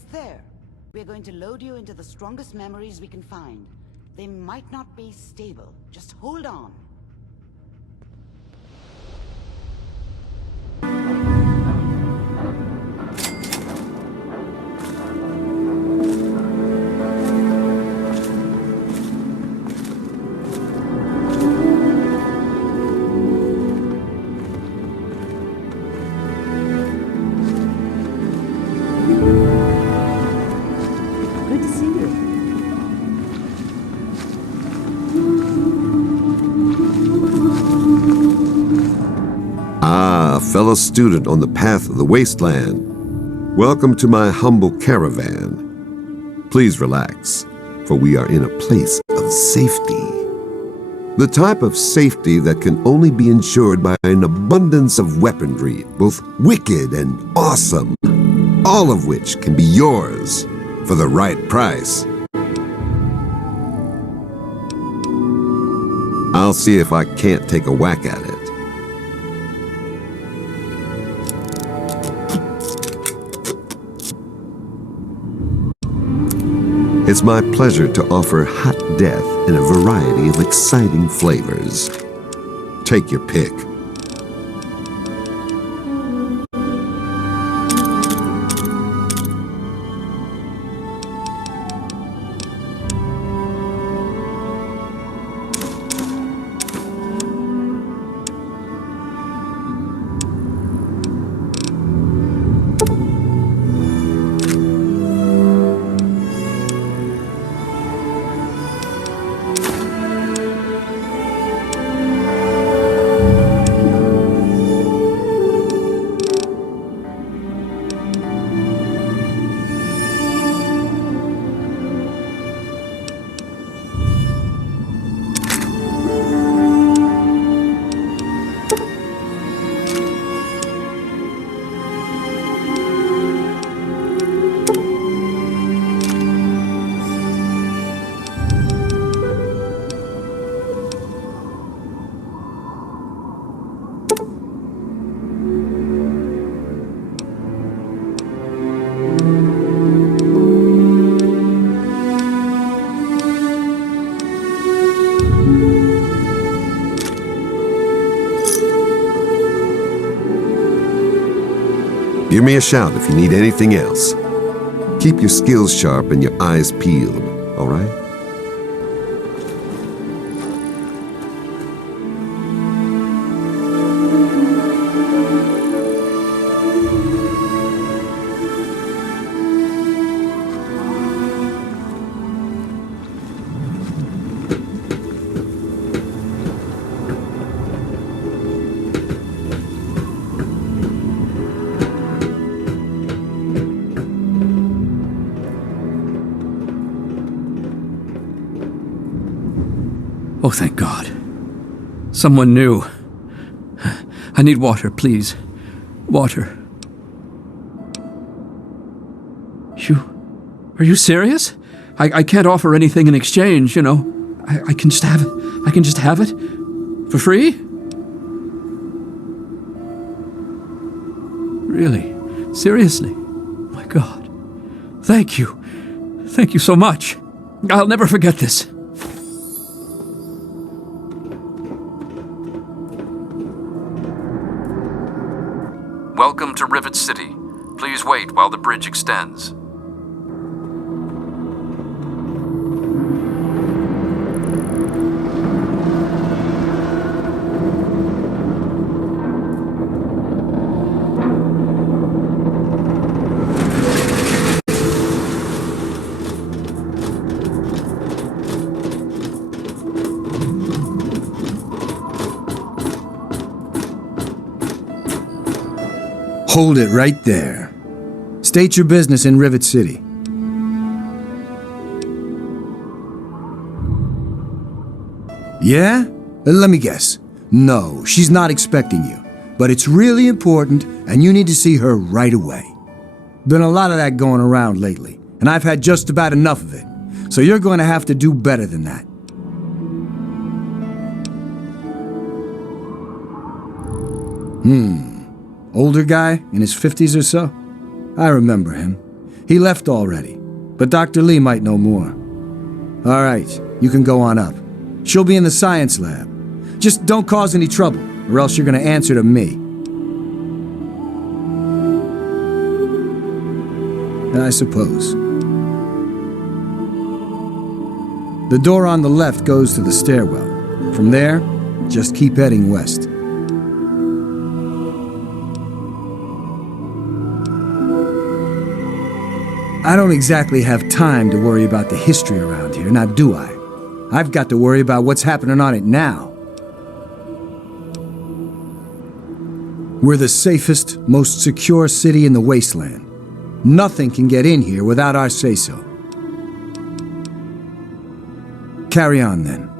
It's there. We're going to load you into the strongest memories we can find. They might not be stable. Just hold on. Fellow student on the path of the wasteland, welcome to my humble caravan. Please relax, for we are in a place of safety. The type of safety that can only be ensured by an abundance of weaponry, both wicked and awesome, all of which can be yours for the right price. I'll see if I can't take a whack at it. It's my pleasure to offer hot death in a variety of exciting flavors. Take your pick. Give me a shout if you need anything else. Keep your skills sharp and your eyes peeled, all right? Oh, thank God. Someone knew. I need water, please. Water. Are you serious? I can't offer anything in exchange, you know. I can just have it. I can just have it? For free? Really? Seriously? My God. Thank you. Thank you so much. I'll never forget this. Welcome to Rivet City. Please wait while the bridge extends. Hold it right there. State your business in Rivet City. Yeah? Let me guess. No, she's not expecting you. But it's really important, and you need to see her right away. Been a lot of that going around lately, and I've had just about enough of it. So you're going to have to do better than that. Older guy, in his 50s or so? I remember him. He left already, but Dr. Lee might know more. All right, you can go on up. She'll be in the science lab. Just don't cause any trouble, or else you're gonna answer to me. I suppose. The door on the left goes to the stairwell. From there, just keep heading west. I don't exactly have time to worry about the history around here, now do I? I've got to worry about what's happening on it now. We're the safest, most secure city in the wasteland. Nothing can get in here without our say-so. Carry on, then.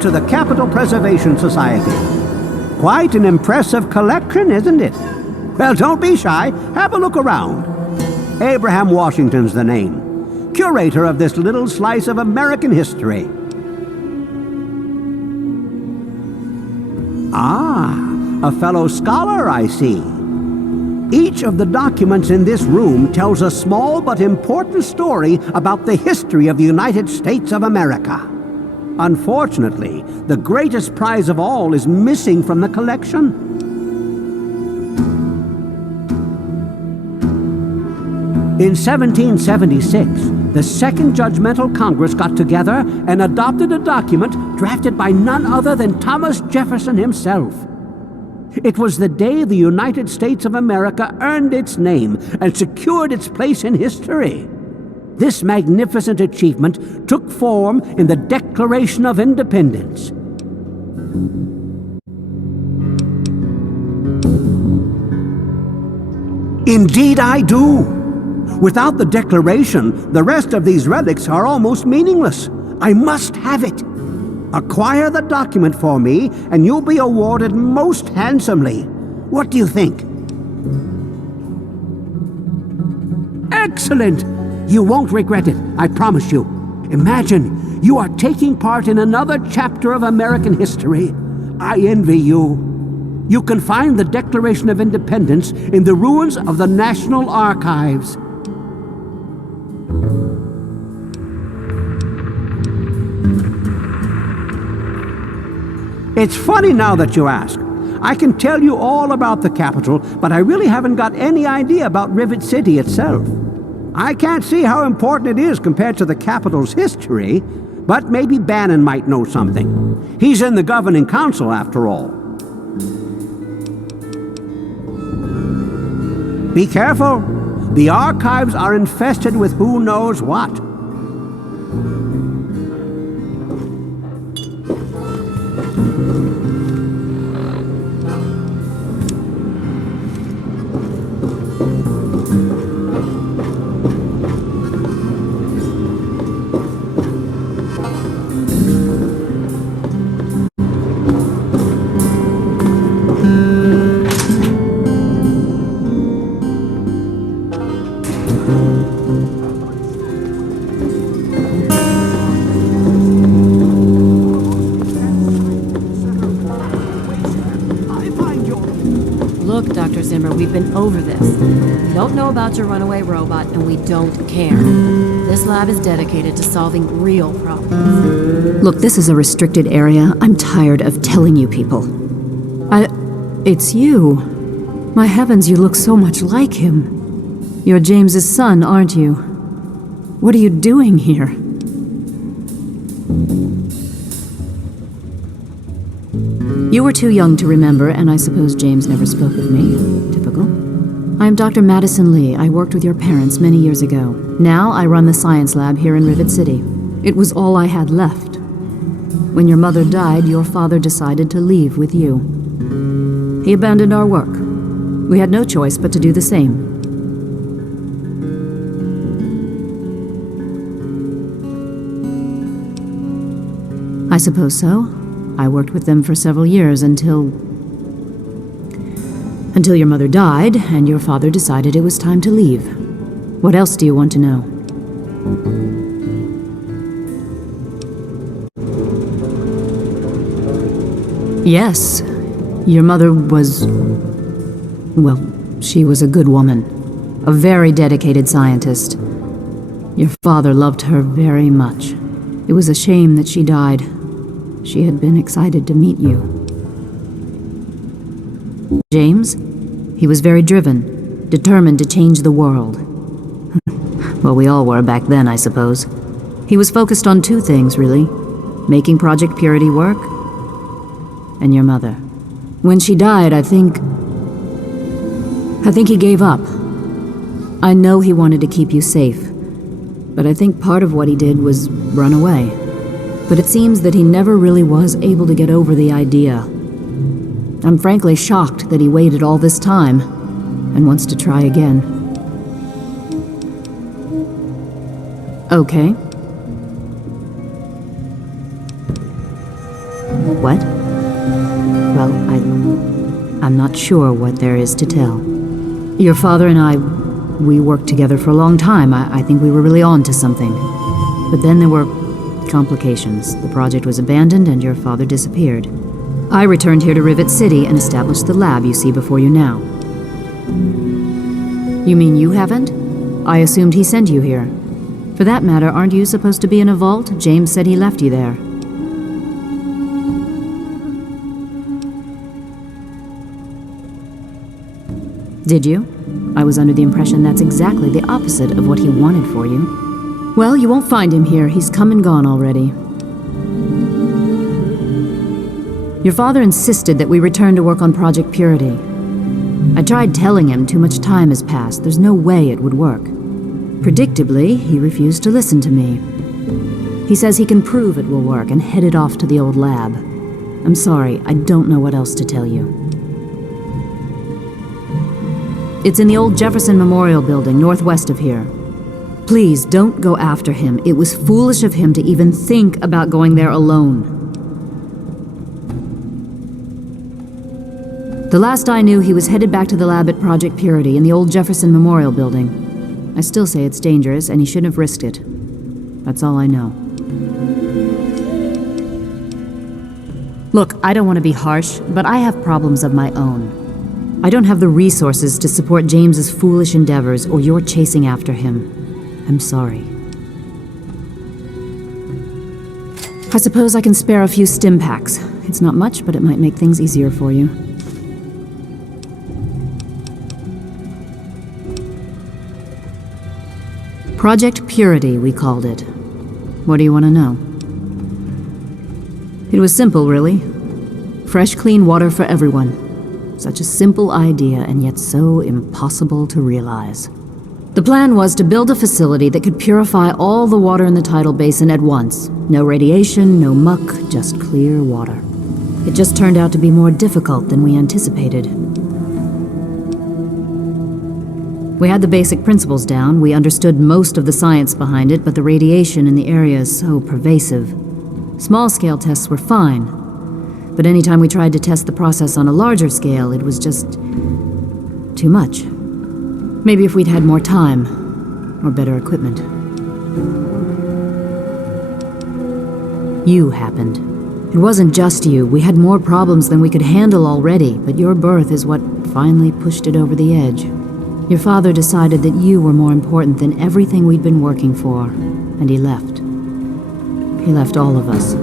To the Capital Preservation Society. Quite an impressive collection, isn't it? Well, don't be shy. Have a look around. Abraham Washington's the name. Curator of this little slice of American history. Ah, a fellow scholar, I see. Each of the documents in this room tells a small but important story about the history of the United States of America. Unfortunately, the greatest prize of all is missing from the collection. In 1776, the Second Judgmental Congress got together and adopted a document drafted by none other than Thomas Jefferson himself. It was the day the United States of America earned its name and secured its place in history. This magnificent achievement took form in the Declaration of Independence. Indeed I do. Without the Declaration, the rest of these relics are almost meaningless. I must have it. Acquire the document for me, and you'll be awarded most handsomely. What do you think? Excellent! You won't regret it, I promise you. Imagine, you are taking part in another chapter of American history. I envy you. You can find the Declaration of Independence in the ruins of the National Archives. It's funny now that you ask. I can tell you all about the Capitol, but I really haven't got any idea about Rivet City itself. I can't see how important it is compared to the Capitol's history, but maybe Bannon might know something. He's in the governing council, after all. Be careful. The archives are infested with who knows what. Look, Dr. Zimmer, we've been over this. We don't know about your runaway robot, and we don't care. This lab is dedicated to solving real problems. Look, this is a restricted area. I'm tired of telling you people. It's you. My heavens, you look so much like him. You're James's son, aren't you? What are you doing here? You were too young to remember, and I suppose James never spoke of me. Typical. I'm Dr. Madison Lee. I worked with your parents many years ago. Now I run the science lab here in Rivet City. It was all I had left. When your mother died, your father decided to leave with you. He abandoned our work. We had no choice but to do the same. I suppose so. I worked with them for several years until your mother died and your father decided it was time to leave. What else do you want to know? Yes, your mother was... well, she was a good woman. A very dedicated scientist. Your father loved her very much. It was a shame that she died. She had been excited to meet you. James? He was very driven, determined to change the world. Well, we all were back then, I suppose. He was focused on two things, really. Making Project Purity work, and your mother. When she died, I think he gave up. I know he wanted to keep you safe, but I think part of what he did was run away. But it seems that he never really was able to get over the idea. I'm frankly shocked that he waited all this time and wants to try again. Okay. What? Well, I'm not sure what there is to tell. Your father and I, we worked together for a long time. I think we were really on to something. But then there were complications. The project was abandoned and your father disappeared. I returned here to Rivet City and established the lab you see before you now. You mean you haven't? I assumed he sent you here. For that matter, aren't you supposed to be in a vault? James said he left you there. Did you? I was under the impression that's exactly the opposite of what he wanted for you. Well, you won't find him here. He's come and gone already. Your father insisted that we return to work on Project Purity. I tried telling him too much time has passed. There's no way it would work. Predictably, he refused to listen to me. He says he can prove it will work and headed off to the old lab. I'm sorry, I don't know what else to tell you. It's in the old Jefferson Memorial Building, northwest of here. Please, don't go after him. It was foolish of him to even think about going there alone. The last I knew, he was headed back to the lab at Project Purity in the old Jefferson Memorial Building. I still say it's dangerous, and he shouldn't have risked it. That's all I know. Look, I don't want to be harsh, but I have problems of my own. I don't have the resources to support James's foolish endeavors, or your chasing after him. I'm sorry. I suppose I can spare a few stim packs. It's not much, but it might make things easier for you. Project Purity, we called it. What do you want to know? It was simple, really. Fresh, clean water for everyone. Such a simple idea, and yet so impossible to realize. The plan was to build a facility that could purify all the water in the tidal basin at once. No radiation, no muck, just clear water. It just turned out to be more difficult than we anticipated. We had the basic principles down, we understood most of the science behind it, but the radiation in the area is so pervasive. Small-scale tests were fine, but anytime we tried to test the process on a larger scale, it was just too much. Maybe if we'd had more time, or better equipment. You happened. It wasn't just you. We had more problems than we could handle already, but your birth is what finally pushed it over the edge. Your father decided that you were more important than everything we'd been working for, and he left. He left all of us.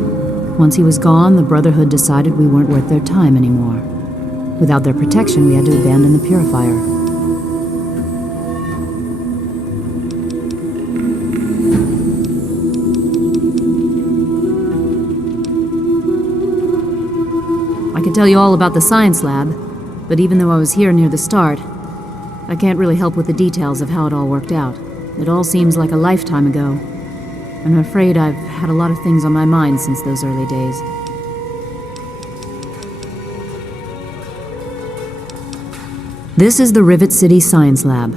Once he was gone, the Brotherhood decided we weren't worth their time anymore. Without their protection, we had to abandon the purifier. I could tell you all about the science lab, but even though I was here near the start, I can't really help with the details of how it all worked out. It all seems like a lifetime ago. I'm afraid I've had a lot of things on my mind since those early days. This is the Rivet City Science Lab.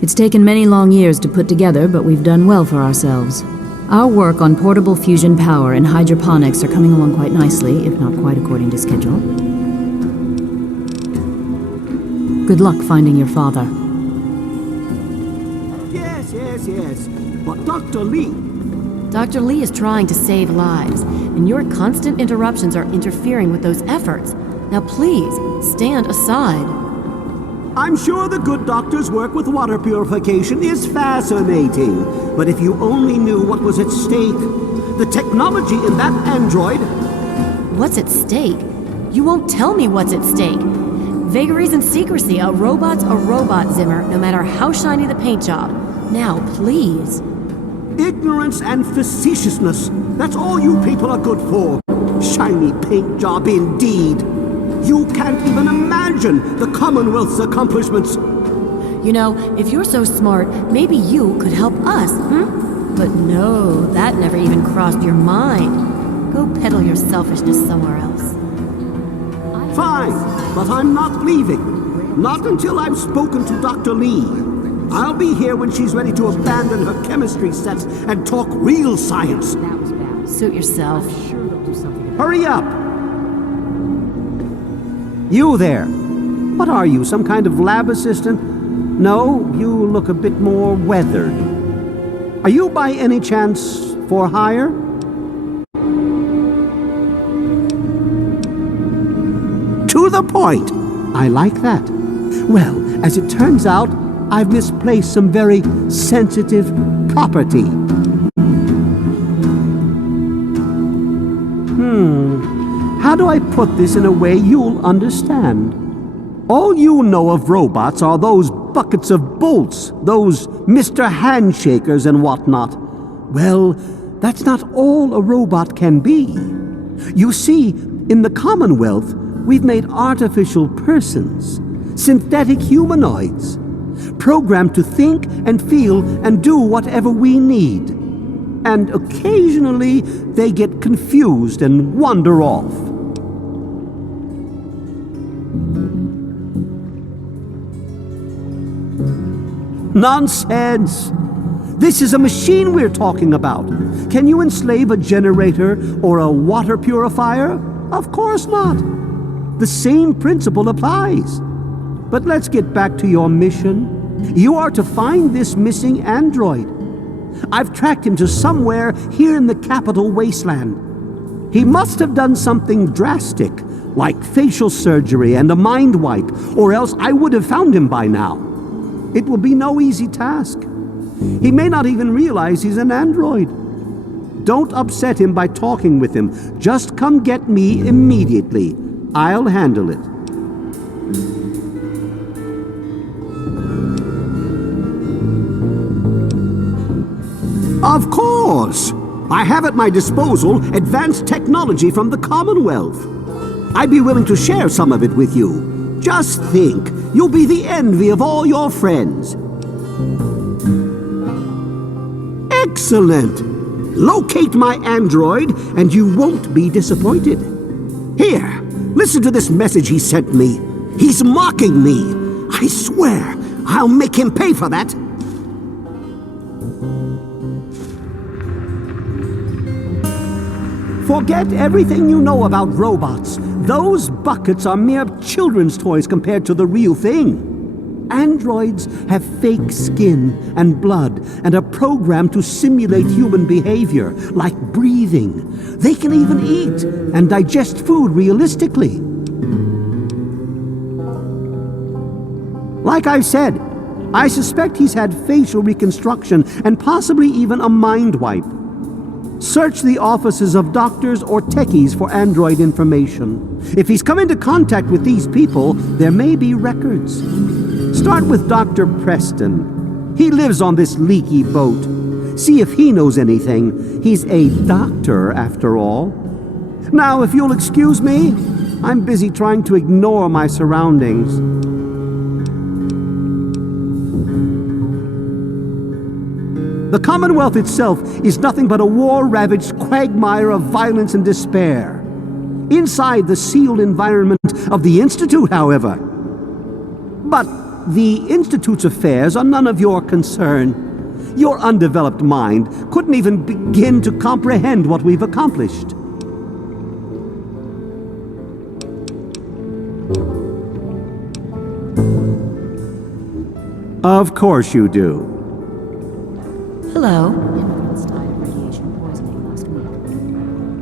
It's taken many long years to put together, but we've done well for ourselves. Our work on portable fusion power and hydroponics are coming along quite nicely, if not quite according to schedule. Good luck finding your father. Yes. But Dr. Lee... Dr. Lee is trying to save lives, and your constant interruptions are interfering with those efforts. Now please, stand aside. I'm sure the good doctor's work with water purification is fascinating. But if you only knew what was at stake, the technology in that android... What's at stake? You won't tell me what's at stake. Vagaries and secrecy. A robot's a robot, Zimmer, no matter how shiny the paint job. Now, please. Ignorance and facetiousness. That's all you people are good for. Shiny paint job indeed. You can't even imagine the Commonwealth's accomplishments. You know, if you're so smart, maybe you could help us, But no, that never even crossed your mind. Go peddle your selfishness somewhere else. Fine, but I'm not leaving. Not until I've spoken to Dr. Lee. I'll be here when she's ready to abandon her chemistry sets and talk real science. Suit yourself. Hurry up! You there. What are you, some kind of lab assistant? No, you look a bit more weathered. Are you by any chance for hire? To the point. I like that. Well, as it turns out, I've misplaced some very sensitive property. How do I put this in a way you'll understand? All you know of robots are those buckets of bolts, those Mr. Handshakers and whatnot. Well, that's not all a robot can be. You see, in the Commonwealth, we've made artificial persons, synthetic humanoids. programmed to think and feel and do whatever we need. And occasionally, they get confused and wander off. Nonsense! This is a machine we're talking about. Can you enslave a generator or a water purifier? Of course not. The same principle applies. But let's get back to your mission. You are to find this missing android. I've tracked him to somewhere here in the Capital Wasteland. He must have done something drastic, like facial surgery and a mind wipe, or else I would have found him by now. It will be no easy task. He may not even realize he's an android. Don't upset him by talking with him. Just come get me immediately. I'll handle it. Of course! I have at my disposal advanced technology from the Commonwealth. I'd be willing to share some of it with you. Just think, you'll be the envy of all your friends. Excellent! Locate my android, and you won't be disappointed. Here, listen to this message he sent me. He's mocking me. I swear, I'll make him pay for that. Forget everything you know about robots. Those buckets are mere children's toys compared to the real thing. Androids have fake skin and blood and are programmed to simulate human behavior, like breathing. They can even eat and digest food realistically. Like I've said, I suspect he's had facial reconstruction and possibly even a mind wipe. Search the offices of doctors or techies for android information. If he's come into contact with these people, there may be records. Start with Dr. Preston. He lives on this leaky boat. See if he knows anything. He's a doctor, after all. Now, if you'll excuse me, I'm busy trying to ignore my surroundings. The Commonwealth itself is nothing but a war-ravaged quagmire of violence and despair. Inside the sealed environment of the Institute, however. But the Institute's affairs are none of your concern. Your undeveloped mind couldn't even begin to comprehend what we've accomplished. Of course you do. Hello.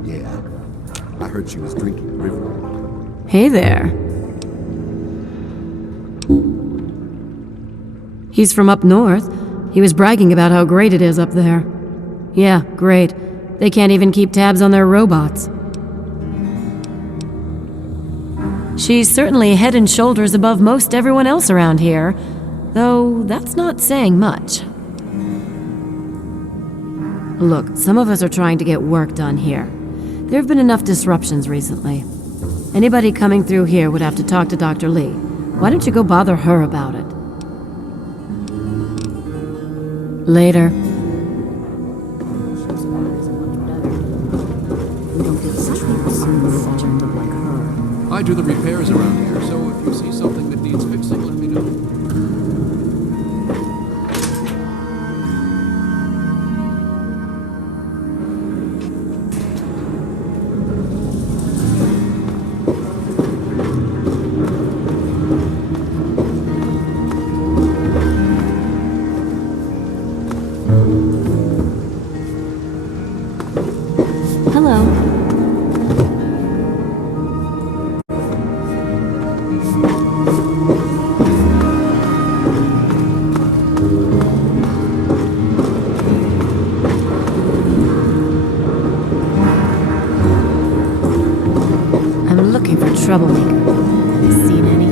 Yeah, I heard she was drinking the river. Hey there. He's from up north. He was bragging about how great it is up there. Yeah, great. They can't even keep tabs on their robots. She's certainly head and shoulders above most everyone else around here, though that's not saying much. Look, some of us are trying to get work done here. There have been enough disruptions recently. Anybody coming through here would have to talk to Dr. Lee. Why don't you go bother her about it? Later. I do the repairs around here, so if you see something that needs fixing, let me know. Hello. I'm looking for troublemaker. Have you seen any?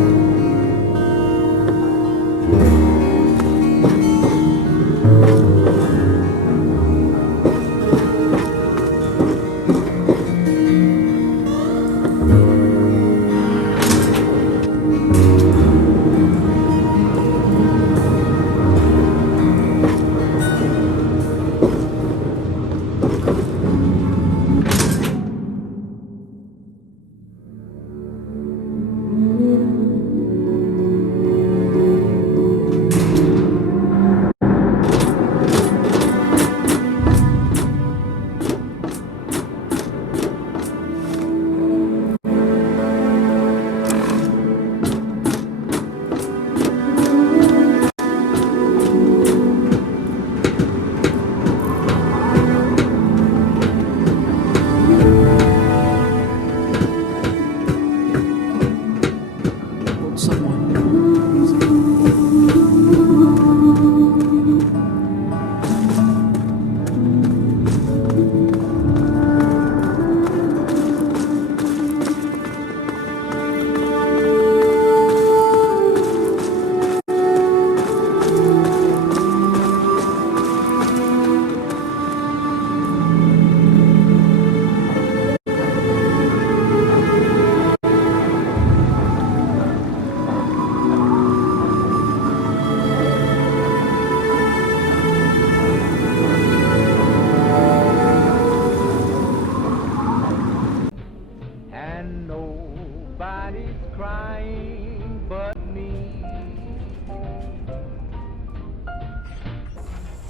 Nobody's crying but me.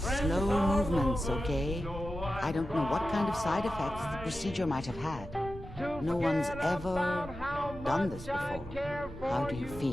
Slow movements, okay? I don't know what kind of side effects the procedure might have had. No one's ever done this before. How do you feel?